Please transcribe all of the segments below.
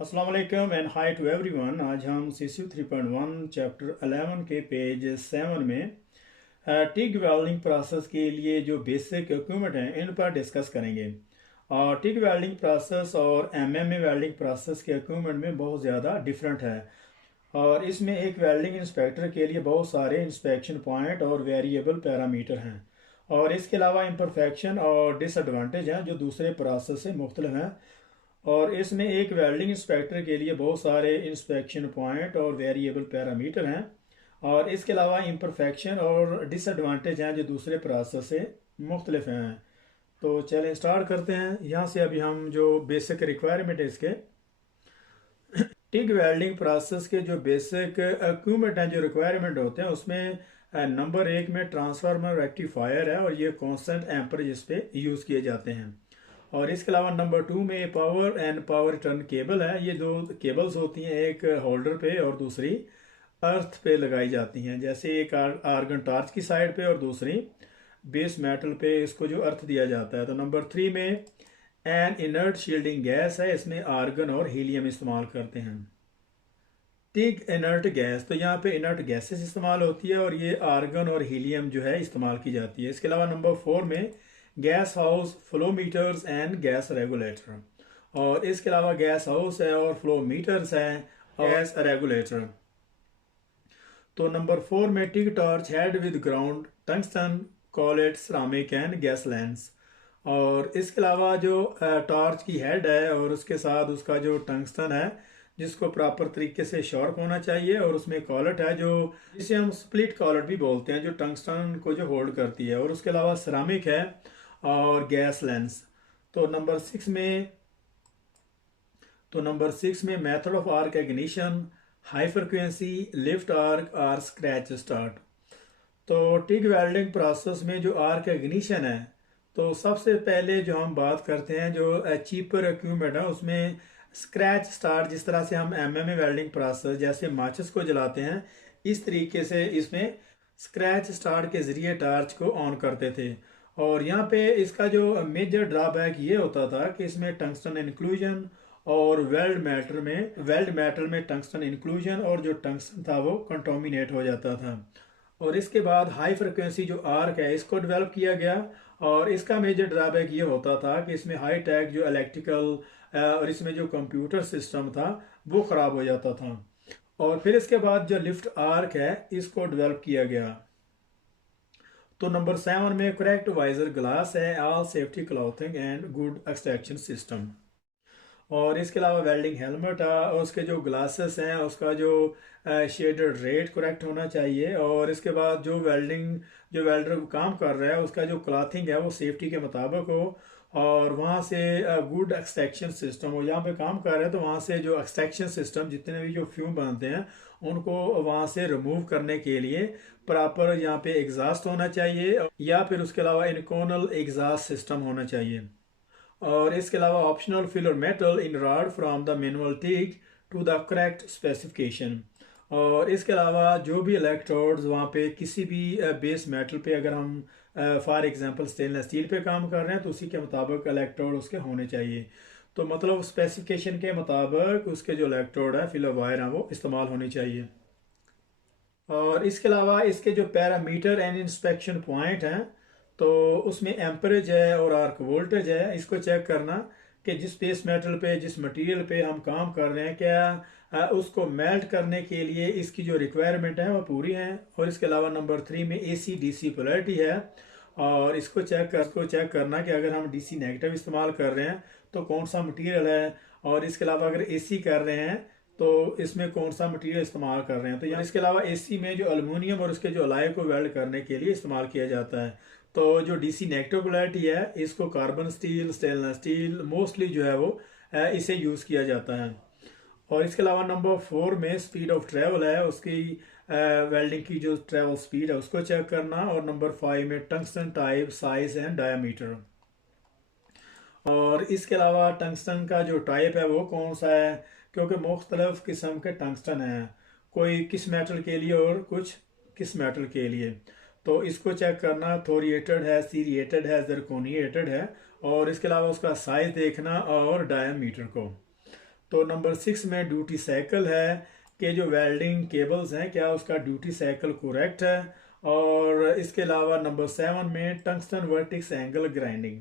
अस्सलाम वालेकुम and hi to everyone. आज हम CCU 3.1 चैप्टर 11 के पेज 7 में टिग वेल्डिंग प्रोसेस के लिए जो बेसिक इक्विपमेंट हैं इन पर डिस्कस करेंगे। और टिग वेल्डिंग प्रोसेस और MMA वेल्डिंग प्रोसेस के इक्विपमेंट में बहुत ज़्यादा डिफरेंट है। और इसमें एक वेल्डिंग इंस्पेक्टर के लिए बहुत सारे इंस्पेक्शन पॉइंट और वेरिएबल पैरामीटर हैं। और इसके अलावा इम्परफेक्शन और डिसएडवांटेज हैं जो दूसरे प्रोसेस से मुख्तलिफ हैं। और इसमें एक वेल्डिंग इंस्पेक्टर के लिए बहुत सारे इंस्पेक्शन पॉइंट और वेरिएबल पैरामीटर हैं। और इसके अलावा इम्परफेक्शन और डिसएडवांटेज हैं जो दूसरे प्रोसेस से मुख्तलिफ हैं। तो चलें स्टार्ट करते हैं। यहाँ से अभी हम जो बेसिक रिक्वायरमेंट है इसके टिग वेल्डिंग प्रोसेस के जो बेसिक इक्विपमेंट हैं जो रिक्वायरमेंट होते हैं उसमें नंबर 1 में ट्रांसफार्मर रेक्टिफायर है और ये कांस्टेंट एम्परेज इस पे यूज़ किए जाते हैं। और इसके अलावा नंबर 2 में power and power return cable है। ये दो केबल्स होती हैं, एक होल्डर पे और दूसरी अर्थ पे लगाई जाती हैं। जैसे एक आर्गन टार्च की साइड पे और दूसरी बेस मेटल पे इसको जो अर्थ दिया जाता है। तो नंबर 3 में एन इनर्ट शील्डिंग गैस है, इसमें आर्गन और हीलियम इस्तेमाल करते हैं। टिग इनर्ट गैस, तो यहाँ पे इनर्ट गैसेस इस्तेमाल होती है और ये आर्गन और हीलियम जो है इस्तेमाल की जाती है। इसके अलावा नंबर 4 में gas hose, flow meters and gas regulator. और इसके अलावा गैस हाउस है और फ्लो मीटर्स हैं और गैस रेगुलेटर। तो नंबर 4 में TIG torch head with ground tungsten collet ceramic and gas lens. और इसके अलावा जो टॉर्च की हेड है और उसके साथ उसका जो टंगस्टन है जिसको प्रॉपर तरीके से शार्प होना चाहिए, और उसमें कॉलट है जो जिसे हम स्प्लिट कॉलट भी बोलते हैं जो टंगस्टन को जो होल्ड करती है। और उसके अलावा सिरामिक है और गैस लेंस। तो नंबर सिक्स में method of arc ignition, high frequency, lift arc और स्क्रैच स्टार्ट। तो टिग वेल्डिंग प्रोसेस में जो आर्क इग्निशन है, तो सबसे पहले जो हम बात करते हैं जो चीपर इक्विपमेंट है उसमें स्क्रैच स्टार्ट, जिस तरह से हम MMA वेल्डिंग प्रोसेस जैसे माचिस को जलाते हैं इस तरीके से इसमें स्क्रैच स्टार्ट के ज़रिए टार्च को ऑन करते थे। और यहाँ पे इसका जो मेजर ड्रॉबैक ये होता था कि इसमें टंगस्टन इंक्लूजन और वेल्ड मेटल में टंगस्टन इंक्लूजन और जो टंगस्टन था वो कंटोमिनेट हो जाता था। और इसके बाद हाई फ्रिक्वेंसी जो आर्क है इसको डेवलप किया गया। और इसका मेजर ड्रॉबैक ये होता था कि इसमें हाई टेक जो इलेक्ट्रिकल और इसमें जो कंप्यूटर सिस्टम था वो ख़राब हो जाता था। और फिर इसके बाद जो लिफ्ट आर्क है इसको डेवलप किया गया। तो नंबर 7 में करेक्ट वाइजर ग्लास है, all safety clothing and good extraction system. और इसके अलावा वेल्डिंग हेलमेट है और उसके जो ग्लासेस हैं उसका जो शेडेड रेट करेक्ट होना चाहिए। और इसके बाद जो वेल्डर काम कर रहा है उसका जो क्लॉथिंग है वो सेफ्टी के मुताबिक हो। और वहाँ से गुड एक्सट्रैक्शन सिस्टम हो, जहाँ पे काम कर रहे हैं तो वहाँ से जो एक्सट्रैक्शन सिस्टम जितने भी जो फ्यूम बनते हैं उनको वहाँ से रिमूव करने के लिए प्रॉपर यहाँ पे एग्जॉस्ट होना चाहिए या फिर उसके अलावा इनकोनल एग्जॉस्ट सिस्टम होना चाहिए। और इसके अलावा optional filler metal in rod from the manual TIG to the correct specification. और इसके अलावा जो भी इलेक्ट्रोड्स वहाँ पे किसी भी बेस मेटल पे अगर हम फॉर एग्जांपल स्टेनलेस स्टील पे काम कर रहे हैं तो उसी के मुताबिक इलेक्ट्रोड उसके होने चाहिए। तो मतलब स्पेसिफिकेशन के मुताबिक उसके जो इलेक्ट्रोड है फिलर वायर है वो इस्तेमाल होनी चाहिए। और इसके अलावा इसके जो पैरामीटर एंड इंस्पेक्शन पॉइंट हैं तो उसमें एम्परेज है और आर्क वोल्टेज है। इसको चेक करना कि जिस बेस मेटल पे जिस मटेरियल पे हम काम कर रहे हैं क्या उसको मेल्ट करने के लिए इसकी जो रिक्वायरमेंट है वो पूरी है। और इसके अलावा नंबर 3 में AC/DC पोलैरिटी है। और इसको चेक करना कि अगर हम DC नेगेटिव इस्तेमाल कर रहे हैं तो कौन सा मटेरियल है। और इसके अलावा अगर AC कर रहे हैं तो इसमें कौन सा मटेरियल इस्तेमाल कर रहे हैं। तो यहाँ इसके अलावा AC में जो एल्युमिनियम और उसके जो अलाय को वेल्ड करने के लिए इस्तेमाल किया जाता है। तो जो DC नेगेटिव पोलैरिटी है इसको carbon steel, stainless steel mostly जो है वो इसे यूज़ किया जाता है। और इसके अलावा नंबर 4 में स्पीड ऑफ ट्रेवल है, उसकी वेल्डिंग की जो ट्रेवल स्पीड है उसको चेक करना। और नंबर 5 में tungsten type, size and diameter. और इसके अलावा टंगस्टन का जो टाइप है वो कौन सा है, क्योंकि मुख्तलिफ किस्म के टंगस्टन हैं, कोई किस मेटल के लिए और कुछ किस मेटल के लिए। तो इसको चेक करना, थोरिएटेड है, सीरिएटेड है, जरकोनिएटेड है। और इसके अलावा उसका साइज देखना और डायमीटर को। तो नंबर 6 में ड्यूटी साइकिल है कि जो वेल्डिंग केबल्स हैं क्या उसका ड्यूटी साइकिल करेक्ट है। और इसके अलावा नंबर 7 में टंगस्टन वर्टिक्स एंगल ग्राइंडिंग,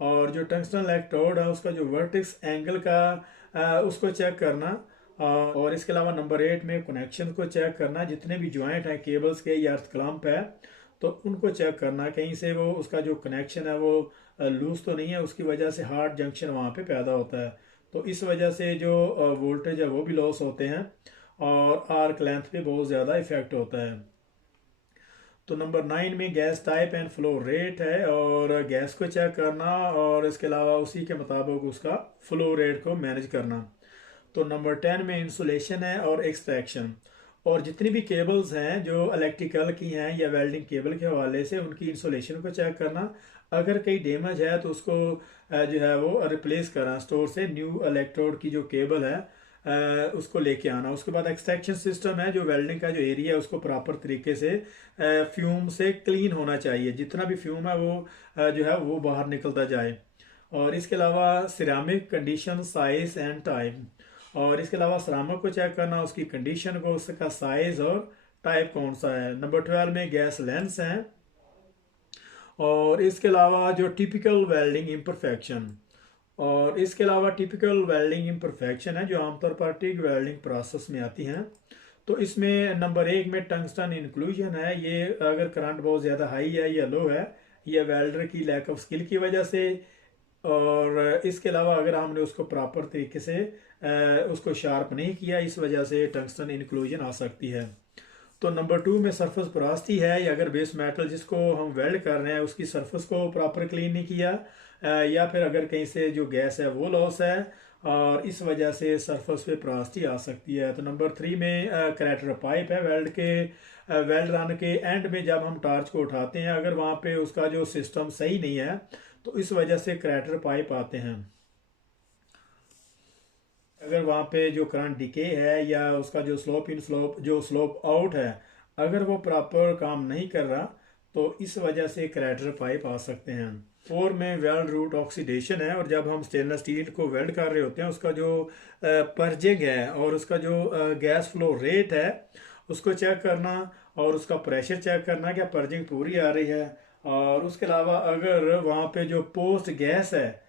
और जो टंगस्टन इलेक्ट्रोड है उसका जो वर्टिक्स एंगल का उसको चेक करना। और इसके अलावा नंबर 8 में कनेक्शन को चेक करना, जितने भी ज्वाइंट हैं केबल्स के या अर्थ क्लम्प है तो उनको चेक करना कहीं से वो उसका जो कनेक्शन है वो लूज तो नहीं है, उसकी वजह से हार्ड जंक्शन वहाँ पे पैदा होता है, तो इस वजह से जो वोल्टेज है वो भी लॉस होते हैं और आर्क लेंथ पे बहुत ज़्यादा इफेक्ट होता है। तो नंबर 9 में gas type and flow rate है, और गैस को चेक करना और इसके अलावा उसी के मुताबिक उसका फ्लो रेट को मैनेज करना। तो नंबर 10 में इंसुलेशन है और एक्सट्रैक्शन, और जितनी भी केबल्स हैं जो इलेक्ट्रिकल की हैं या वेल्डिंग केबल के हवाले से उनकी इंसुलेशन को चेक करना। अगर कहीं डैमेज है तो उसको जो है वो रिप्लेस करना, स्टोर से न्यू इलेक्ट्रोड की जो केबल है उसको लेके आना। उसके बाद एक्सट्रैक्शन सिस्टम है, जो वेल्डिंग का जो एरिया है उसको प्रॉपर तरीके से फ्यूम से क्लीन होना चाहिए, जितना भी फ्यूम है वो जो है वो बाहर निकलता जाए। और इसके अलावा ceramic condition size and type, और इसके अलावा सिरामिक को चेक करना, उसकी कंडीशन को, उसका साइज और टाइप कौन सा है। नंबर 12 में गैस लेंस है, और इसके अलावा जो टिपिकल वेल्डिंग इम्परफेक्शन, और इसके अलावा टिपिकल वेल्डिंग इम्परफेक्शन है जो आमतौर पर टिग वेल्डिंग प्रोसेस में आती हैं। तो इसमें नंबर 1 में टंगस्टन इंक्लूजन है, ये अगर करंट बहुत ज़्यादा हाई है या लो है, ये वेल्डर की लैक ऑफ स्किल की वजह से। और इसके अलावा अगर हमने उसको प्रॉपर तरीके से उसको शार्प नहीं किया, इस वजह से टंगस्टन इंक्लूजन आ सकती है। तो नंबर 2 में सरफेस पोरोसिटी है, या अगर बेस मेटल जिसको हम वेल्ड कर रहे हैं उसकी सरफेस को प्रॉपर क्लीन नहीं किया, या फिर अगर कहीं से जो गैस है वो लॉस है और इस वजह से सरफेस पे पोरोसिटी आ सकती है। तो नंबर 3 में क्रैटर पाइप है, वेल्ड रन के एंड में जब हम टार्च को उठाते हैं अगर वहाँ पे उसका जो सिस्टम सही नहीं है तो इस वजह से क्रैटर पाइप आते हैं। अगर वहाँ पे जो करंट डिके है या उसका जो स्लोप इन स्लोप जो स्लोप आउट है अगर वो प्रॉपर काम नहीं कर रहा तो इस वजह से क्रैटर पाइप आ सकते हैं। 4 में वेल्ड रूट ऑक्सीडेशन है, और जब हम स्टेनलेस स्टील को वेल्ड कर रहे होते हैं उसका जो पर्जिंग है और उसका जो गैस फ्लो रेट है उसको चेक करना, और उसका प्रेशर चेक करना क्या पर्जिंग पूरी आ रही है। और उसके अलावा अगर वहाँ पे जो पोस्ट गैस है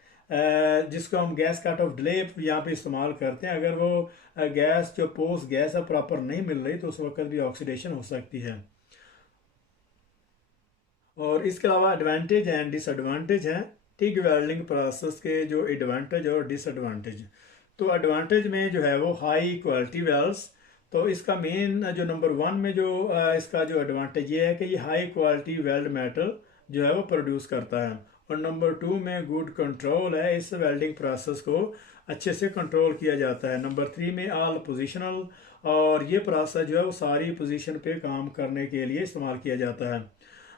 जिसको हम गैस कट ऑफ डिले यहाँ पे इस्तेमाल करते हैं, अगर वो गैस जो पोस्ट गैस है प्रॉपर नहीं मिल रही तो उस वक्त भी ऑक्सीडेशन हो सकती है। और इसके अलावा एडवांटेज एंड डिसएडवांटेज हैं टिग वेल्डिंग प्रोसेस के, जो एडवांटेज और डिसएडवांटेज। तो एडवांटेज में जो है वो हाई क्वालिटी वेल्स, तो इसका मेन जो नंबर 1 में जो इसका जो एडवांटेज ये है कि ये हाई क्वालिटी वेल्ड मेटल जो है वो प्रोड्यूस करता है। और नंबर 2 में गुड कंट्रोल है, इस वेल्डिंग प्रोसेस को अच्छे से कंट्रोल किया जाता है। नंबर 3 में ऑल पोजिशनल, और ये प्रोसेस जो है वो सारी पोजीशन पे काम करने के लिए इस्तेमाल किया जाता है।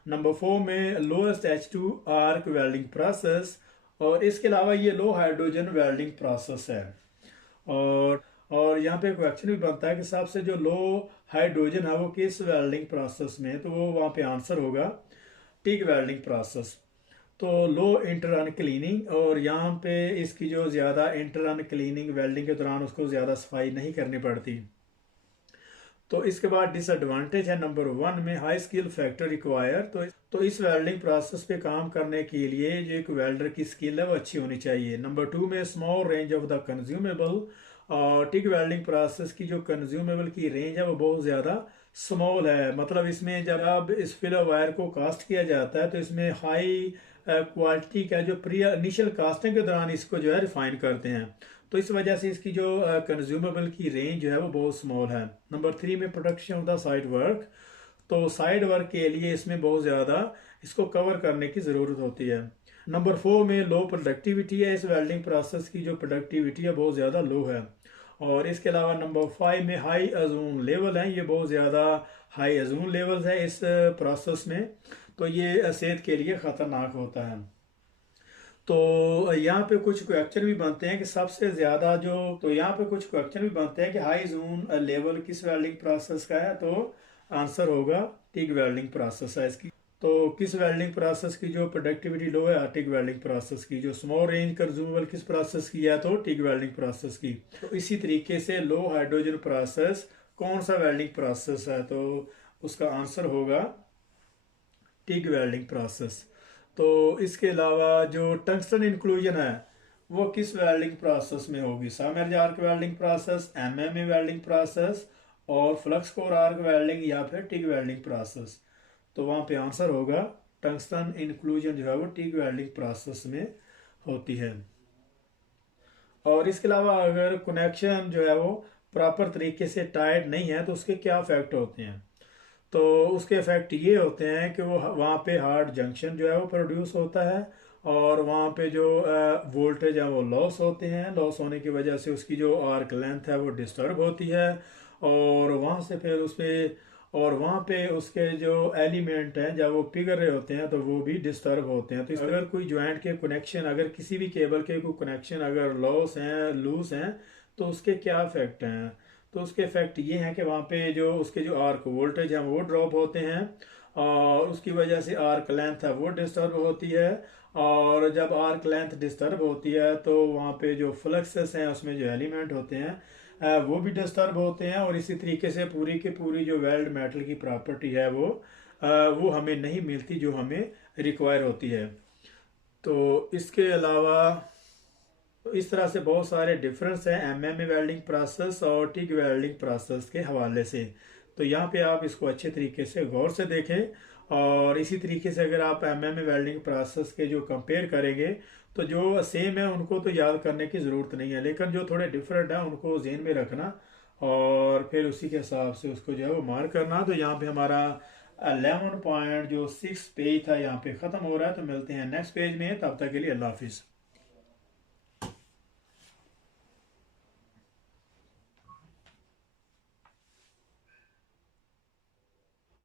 नंबर 4 में lowest H2 arc welding process, और इसके अलावा ये लो हाइड्रोजन वेल्डिंग प्रोसेस है। और यहाँ पे क्वेश्चन भी बनता है कि सबसे जो लो हाइड्रोजन है वो किस वेल्डिंग प्रोसेस में है, तो वो वहाँ पे आंसर होगा टिग वेल्डिंग प्रोसेस। तो लो इंटर अनक्लीनिंग, और यहाँ पे इसकी जो ज़्यादा इंटर अनक्लीनिंग वेल्डिंग के दौरान उसको ज़्यादा सफाई नहीं करनी पड़ती। तो इसके बाद डिसएडवांटेज है नंबर 1 में हाई स्किल फैक्टर रिक्वायर, तो इस वेल्डिंग प्रोसेस पे काम करने के लिए जो एक वेल्डर की स्किल है वो अच्छी होनी चाहिए। नंबर 2 में small range of the consumable, और टिग वेल्डिंग प्रोसेस की जो कंज्यूमेबल की रेंज है वो बहुत ज़्यादा स्मॉल है, मतलब इसमें जब आप इस फिलर वायर को कास्ट किया जाता है तो इसमें हाई क्वालिटी का जो प्री इनिशियल कास्टिंग के दौरान इसको जो है रिफाइन करते हैं, तो इस वजह से इसकी जो कंज्यूमेबल की रेंज जो है वो बहुत स्मॉल है। नंबर 3 में production of the side work, तो साइड वर्क के लिए इसमें बहुत ज़्यादा इसको कवर करने की ज़रूरत होती है। नंबर 4 में लो प्रोडक्टिविटी है, इस वेल्डिंग प्रोसेस की जो प्रोडक्टिविटी है बहुत ज़्यादा लो है। और इसके अलावा नंबर 5 में हाई अजून लेवल हैं, ये बहुत ज़्यादा हाई अजून लेवल्स है इस प्रोसेस में, तो ये सेहत के लिए ख़तरनाक होता है। तो यहाँ पे कुछ क्वेश्चन भी बनते हैं कि सबसे ज़्यादा जो, तो यहाँ पे कुछ क्वेश्चन भी बनते हैं कि हाई जून लेवल किस वेल्डिंग प्रोसेस का है, तो आंसर होगा टिग वेल्डिंग प्रोसेस है इसकी। तो किस वेल्डिंग प्रोसेस की जो प्रोडक्टिविटी लो है, टिग वेल्डिंग प्रोसेस की। जो स्मॉल रेंज कंज्यूमेबल किस प्रोसेस की है, तो टिग वेल्डिंग प्रोसेस की। तो इसी तरीके से लो हाइड्रोजन प्रोसेस कौन सा वेल्डिंग प्रोसेस है, तो उसका आंसर होगा टिग वेल्डिंग प्रोसेस। तो इसके अलावा जो टंगस्टन इंक्लूजन है वो किस वेल्डिंग प्रोसेस में होगी, submerged arc welding process, MMA welding process, और फ्लक्स कोर आर्क वेल्डिंग, या फिर टिग वेल्डिंग प्रोसेस। तो वहाँ पे आंसर होगा टंगस्टन इंक्लूजन जो है वो टिग वेल्डिंग प्रोसेस में होती है। और इसके अलावा अगर कनेक्शन जो है वो प्रॉपर तरीके से टाइट नहीं है तो उसके क्या इफेक्ट होते हैं, तो उसके इफेक्ट ये होते हैं कि वो वहाँ पे हार्ड जंक्शन जो है वो प्रोड्यूस होता है, और वहाँ पे जो वोल्टेज है वो लॉस होते हैं। लॉस होने की वजह से उसकी जो आर्क लेंथ है वो डिस्टर्ब होती है, और वहाँ से फिर उस पर और वहाँ पे उसके जो एलिमेंट हैं जब वो पिघल रहे होते हैं तो वो भी डिस्टर्ब होते हैं। तो अगर कोई ज्वाइंट के कनेक्शन, अगर किसी भी केबल के कोई कनेक्शन अगर लॉस हैं, लूज हैं, तो उसके क्या इफेक्ट हैं, तो उसके इफेक्ट ये हैं कि वहाँ पे जो उसके जो आर्क वोल्टेज हैं वो ड्रॉप होते हैं, और उसकी वजह से आर्क लेंथ है वो डिस्टर्ब होती है। और जब आर्क लेंथ डिस्टर्ब होती है तो वहाँ पे जो फ्लक्सेस हैं उसमें जो एलिमेंट होते हैं वो भी डिस्टर्ब होते हैं, और इसी तरीके से पूरी की पूरी जो वेल्ड मेटल की प्रॉपर्टी है वो हमें नहीं मिलती जो हमें रिक्वायर होती है। तो इसके अलावा तो इस तरह से बहुत सारे डिफरेंस हैं एमएमए वेल्डिंग प्रोसेस और टिग वेल्डिंग प्रोसेस के हवाले से। तो यहाँ पे आप इसको अच्छे तरीके से गौर से देखें, और इसी तरीके से अगर आप एमएमए वेल्डिंग प्रोसेस के जो कंपेयर करेंगे तो जो सेम है उनको तो याद करने की ज़रूरत नहीं है, लेकिन जो थोड़े डिफरेंट है उनको जेहन में रखना, और फिर उसी के हिसाब से उसको जो है वो मार्क करना। तो यहाँ पे हमारा 11 पॉइंट जो 6 पेज था यहाँ पे ख़त्म हो रहा है। तो मिलते हैं नेक्स्ट पेज में, तब तक के लिए अल्लाह हाफिज़।